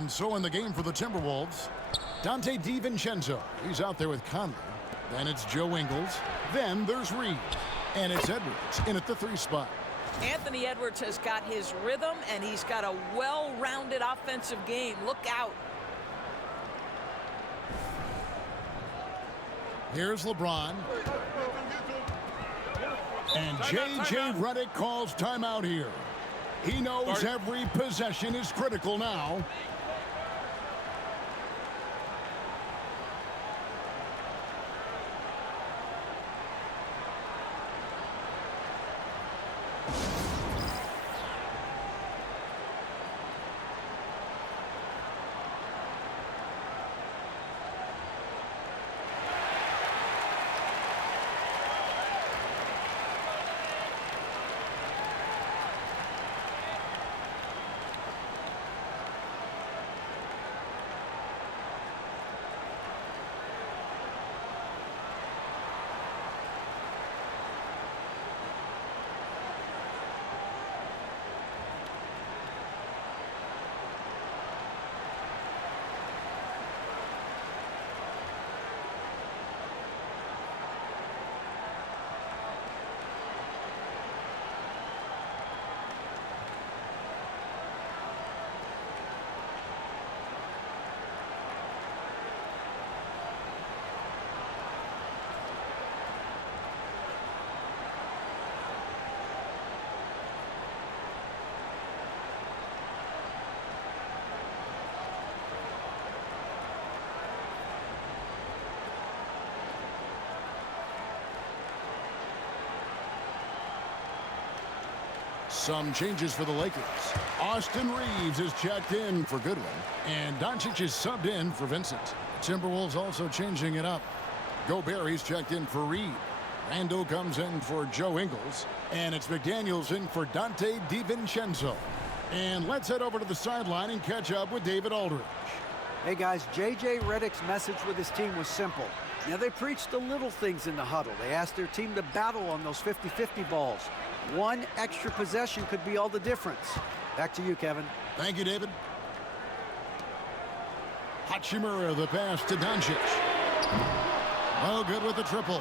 And so in the game for the Timberwolves, Dante DiVincenzo. He's out there with Conley. Then it's Joe Ingles. Then there's Reed. And it's Edwards in at the 3 spot. Anthony Edwards has got his rhythm, and he's got a well-rounded offensive game. Look out. Here's LeBron. And J.J. Redick calls timeout here. He knows every possession is critical now. Some changes for the Lakers. Austin Reeves is checked in for Goodwin, and Doncic is subbed in for Vincent. Timberwolves also changing it up. Gobert, he's checked in for Reed. Randall comes in for Joe Ingles, and it's McDaniels in for Dante DiVincenzo. And let's head over to the sideline and catch up with David Aldridge. Hey guys, J.J. Redick's message with his team was simple. They preached the little things in the huddle. They asked their team to battle on those 50-50 balls. One extra possession could be all the difference. Back to you, Kevin. Thank you, David. Hachimura, the pass to Doncic. Well, good with the triple.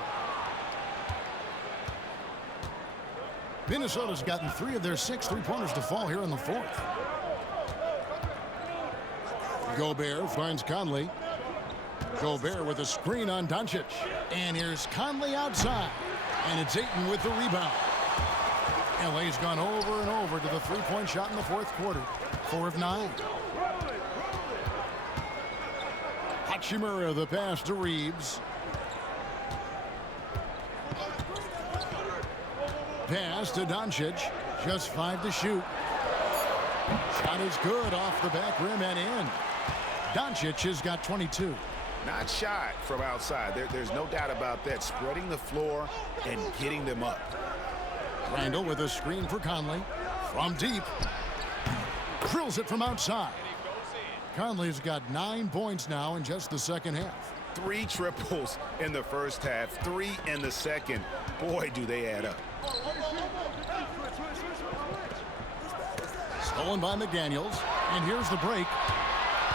Minnesota's gotten 3 of their 6 3-pointers to fall here in the 4th. Gobert finds Conley. Gobert with a screen on Doncic. And here's Conley outside. And it's Ayton with the rebound. LA's gone over and over to the 3-point shot in the 4th quarter. 4 of 9. Hachimura, the pass to Reeves. Pass to Doncic. Just 5 to shoot. Shot is good off the back rim and in. Doncic has got 22. Not shy from outside. There's no doubt about that. Spreading the floor and getting them up. Randall with a screen for Conley. From deep. Drills it from outside. Conley's got 9 points now in just the second half. 3 triples in the first half, 3 in the second. Boy, do they add up. Stolen by McDaniels. And here's the break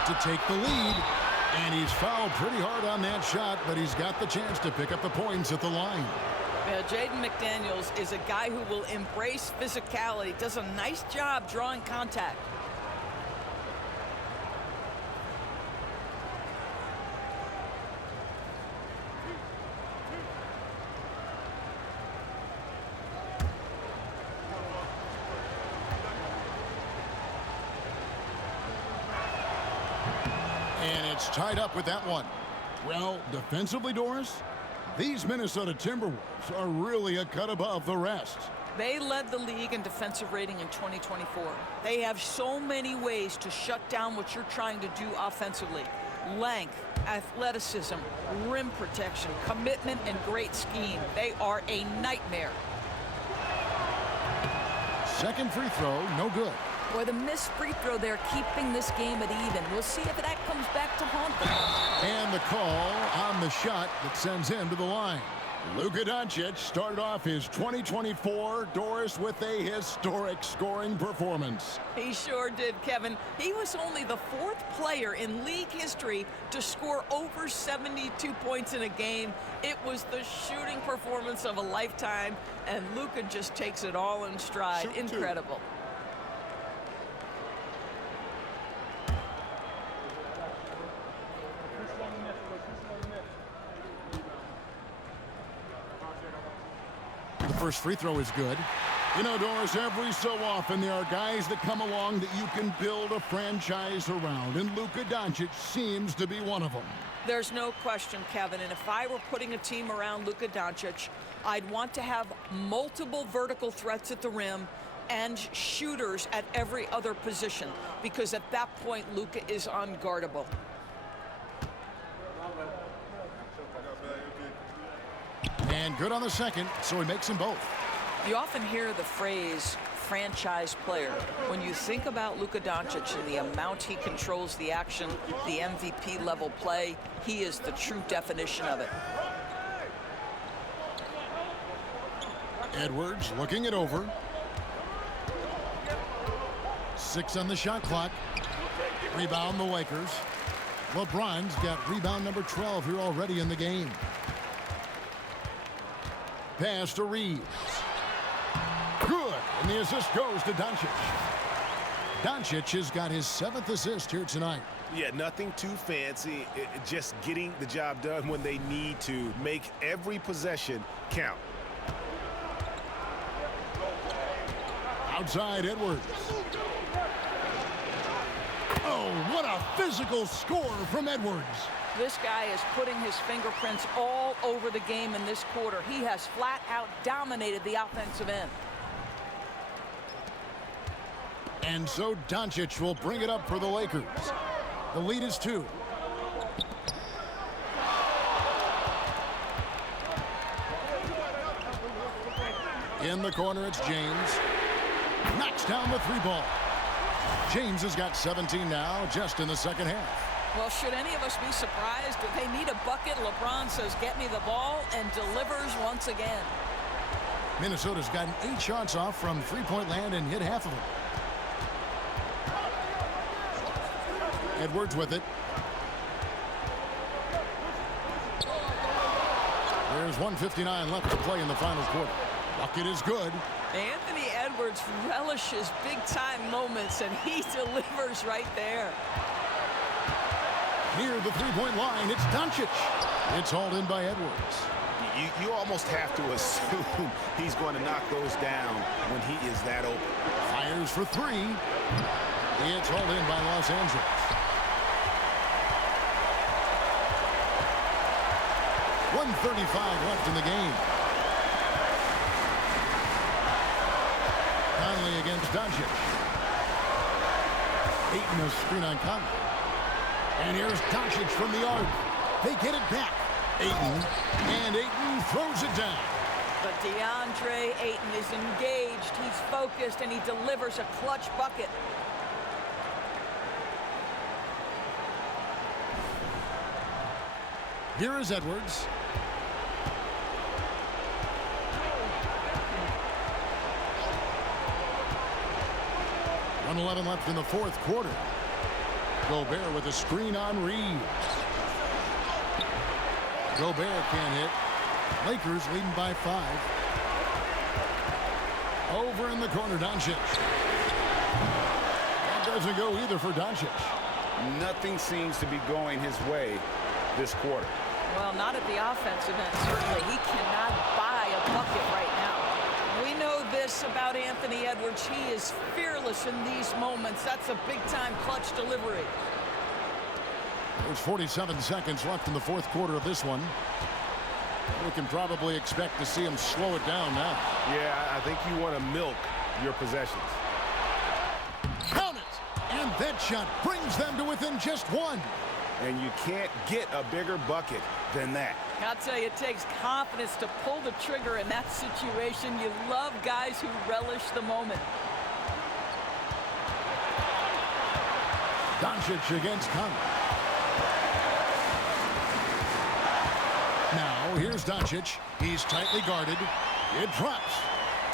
to take the lead. And he's fouled pretty hard on that shot, but he's got the chance to pick up the points at the line. Jaden McDaniels is a guy who will embrace physicality, does a nice job drawing contact. And it's tied up with that one. Well, defensively, Doris, these Minnesota Timberwolves are really a cut above the rest. They led the league in defensive rating in 2024. They have so many ways to shut down what you're trying to do offensively. Length, athleticism, rim protection, commitment, and great scheme. They are a nightmare. Second free throw, no good. Boy, the missed free throw there keeping this game at even. We'll see if that comes back to haunt them. And the call on the shot that sends him to the line. Luka Doncic started off his 2024, Doris, with a historic scoring performance. He sure did, Kevin. He was only the 4th player in league history to score over 72 points in a game. It was the shooting performance of a lifetime, and Luka just takes it all in stride. Incredible. The first free throw is good. You know, Doris, every so often there are guys that come along that you can build a franchise around, and Luka Doncic seems to be one of them. There's no question, Kevin, and if I were putting a team around Luka Doncic, I'd want to have multiple vertical threats at the rim and shooters at every other position, because at that point, Luka is unguardable. And good on the second, so he makes them both. You often hear the phrase franchise player. When you think about Luka Doncic and the amount he controls the action, the MVP level play, he is the true definition of it. Edwards looking it over. 6 on the shot clock. Rebound the Lakers. LeBron's got rebound number 12 here already in the game. Pass to Reeves. Good, and the assist goes to Doncic. Doncic has got his 7th assist here tonight. Yeah, nothing too fancy. Just getting the job done when they need to. Make every possession count. Outside Edwards. Oh, what a physical score from Edwards. This guy is putting his fingerprints all over the game in this quarter. He has flat out dominated the offensive end. And so Doncic will bring it up for the Lakers. The lead is 2. In the corner, it's James. Knocks down the 3-ball. James has got 17 now, just in the second half. Well, should any of us be surprised? If they need a bucket, LeBron says, get me the ball, and delivers once again. Minnesota's gotten 8 shots off from three-point land and hit half of them. Edwards with it. There's 1:59 left to play in the final quarter. Bucket is good. Anthony Edwards relishes big-time moments, and he delivers right there. Near the three-point line, it's Doncic. It's hauled in by Edwards. You almost have to assume he's going to knock those down when he is that open. Fires for 3. It's hauled in by Los Angeles. 1:35 left in the game. Conley against Doncic. Ayton a screen on Conley. And here's Doncic from the arc. They get it back. Ayton. And Ayton throws it down. But DeAndre Ayton is engaged. He's focused, and he delivers a clutch bucket. Here is Edwards. .11 left in the fourth quarter. Gobert with a screen on Reeves. Gobert can't hit. Lakers leading by 5. Over in the corner, Doncic. That doesn't go either for Doncic. Nothing seems to be going his way this quarter. Well, not at the offensive end, certainly. He cannot buy a bucket right now. We know this about Anthony Edwards. He is fearless in these moments. That's a big-time clutch delivery. There's 47 seconds left in the fourth quarter of this one. We can probably expect to see him slow it down now. Yeah, I think you want to milk your possessions. Count it! And that shot brings them to within just 1. And you can't get a bigger bucket than that. I'll tell you, it takes confidence to pull the trigger in that situation. You love guys who relish the moment. Doncic against Conley. Now here's Doncic. He's tightly guarded. It drops.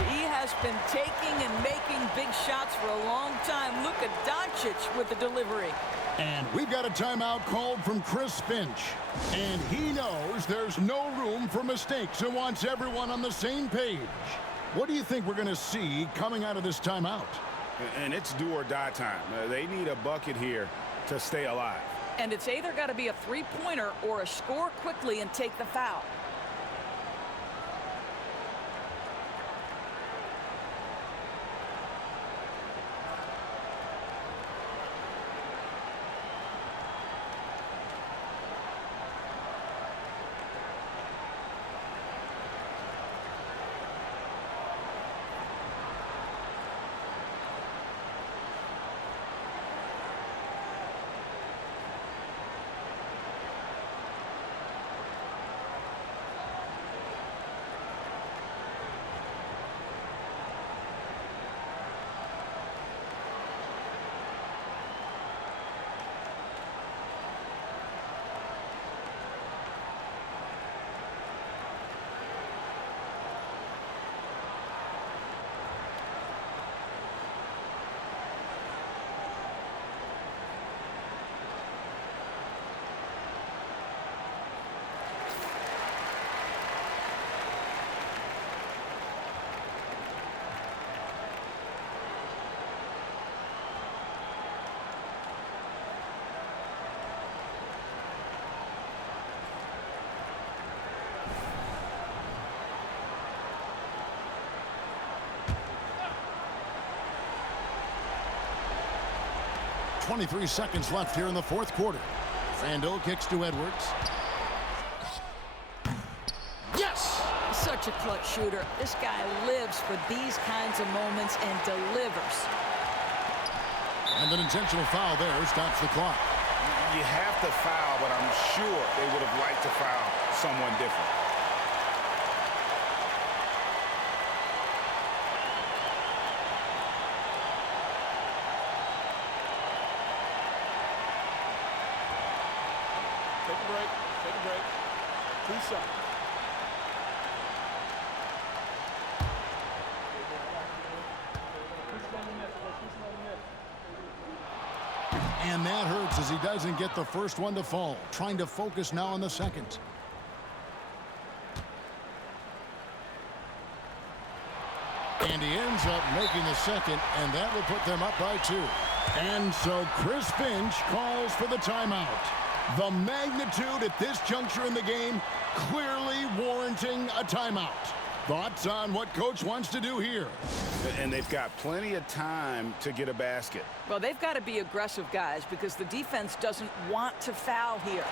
He has been taking and making big shots for a long time. Look at Doncic with the delivery. And we've got a timeout called from Chris Finch. And he knows there's no room for mistakes and wants everyone on the same page. What do you think we're going to see coming out of this timeout? And it's do or die time. They need a bucket here to stay alive. And it's either got to be a three-pointer or a score quickly and take the foul. .23 seconds left here in the fourth quarter. Randall kicks to Edwards. Yes! Such a clutch shooter. This guy lives for these kinds of moments and delivers. And an intentional foul there stops the clock. You have to foul, but I'm sure they would have liked to foul someone different. Take a break. Take a break. 2 seconds. And that hurts as he doesn't get the first one to fall. Trying to focus now on the second. And he ends up making the second, and that will put them up by 2. And so Chris Finch calls for the timeout. The magnitude at this juncture in the game clearly warranting a timeout. Thoughts on what coach wants to do here? And they've got plenty of time to get a basket. Well, they've got to be aggressive, guys, because the defense doesn't want to foul here.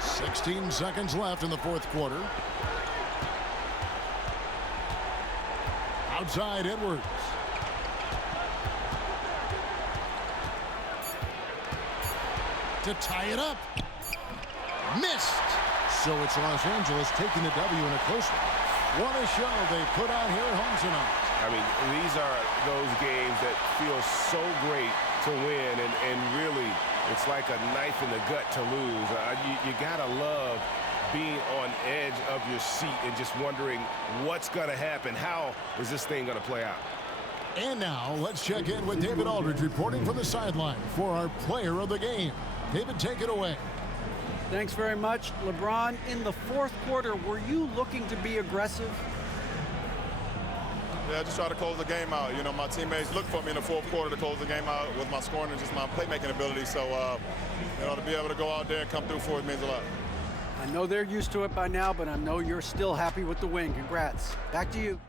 .16 seconds left in the fourth quarter. Outside Edwards. To tie it up. Missed. So it's Los Angeles taking the W in a close one. What a show they put on here at home tonight. I mean, these are those games that feel so great to win, and really, it's like a knife in the gut to lose. You gotta love being on edge of your seat and just wondering what's gonna happen. How is this thing gonna play out? And now let's check in with David Aldridge reporting from the sideline for our player of the game. David, take it away. Thanks very much. LeBron, in the fourth quarter, were you looking to be aggressive? Yeah, just try to close the game out. You know, my teammates look for me in the fourth quarter to close the game out with my scoring and just my playmaking ability. So, you know, to be able to go out there and come through for it means a lot. I know they're used to it by now, but I know you're still happy with the win. Congrats. Back to you.